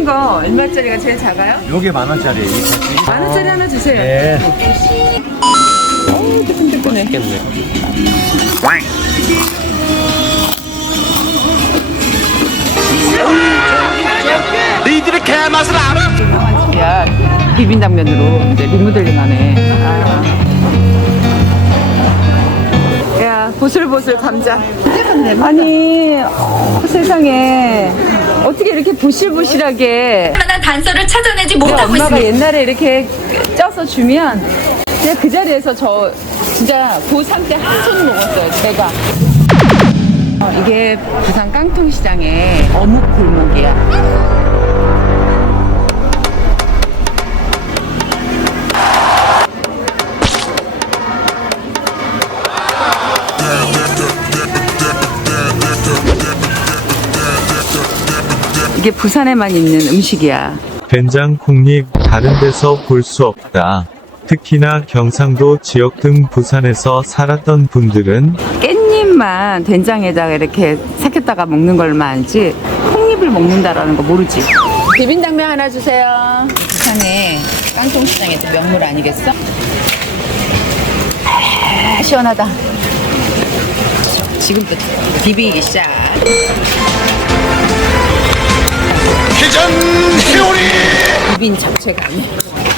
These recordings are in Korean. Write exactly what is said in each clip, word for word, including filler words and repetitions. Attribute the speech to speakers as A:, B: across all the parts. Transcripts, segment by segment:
A: 큰 거 얼마짜리가 제일 작아요?
B: 요게 만 원짜리.
A: 만 원짜리 하나 주세요.
B: 네.
A: 어우, 뜨끈뜨끈해.
B: 맛있겠네.
C: 니들의 개맛을 알아?
A: 유명한 집이야. 비빔당면으로 이제 리모델링하네. 아. 야, 보슬보슬 감자. 아니, 어, 세상에 어떻게 이렇게 보실보실하게.
D: 난 단서를 찾아내지
A: 우리
D: 못하고
A: 엄마가
D: 있습니다.
A: 옛날에 이렇게 쪄서 주면 제가 그 자리에서 저 진짜 고삼 때 한손 먹었어요, 제가. 어, 이게 부산 깡통시장의 어묵 골목이야. 이게 부산에만 있는 음식이야.
E: 된장 콩잎 다른 데서 볼 수 없다. 특히나 경상도 지역 등 부산에서 살았던 분들은
A: 깻잎만 된장에다가 이렇게 삭혔다가 먹는 걸만 알지 콩잎을 먹는다라는 거 모르지. 비빔당면 하나 주세요. 부산의 깡통시장에서 명물 아니겠어? 아, 시원하다. 지금부터 비비기 시작.
C: 기전 회오리!
A: 비빈 잡채가 아니야.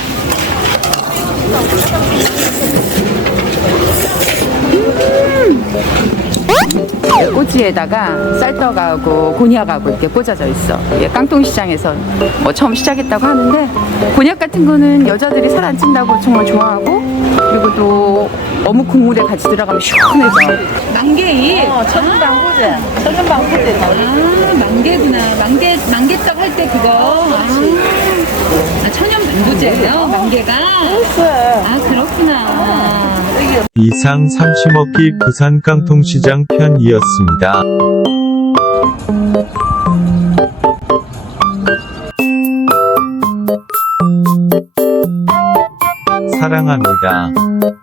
A: 꼬지에다가 쌀떡하고 곤약하고 이렇게 꽂아져 있어. 이게 깡통시장에서 뭐 처음 시작했다고 하는데 곤약 같은 거는 여자들이 살 안 찐다고 정말 좋아하고 그리고 또 어묵 국물에 같이 들어가면 시원해져. 만개잎. 어, 천연방부제. 천연방부제. 아, 만개구나. 만개 만개떡 할 때 그거. 아, 천연방부제예요. 만개가. 아, 그렇구나.
E: 이상 삼시먹기 부산 깡통시장 편이었습니다. 사랑합니다.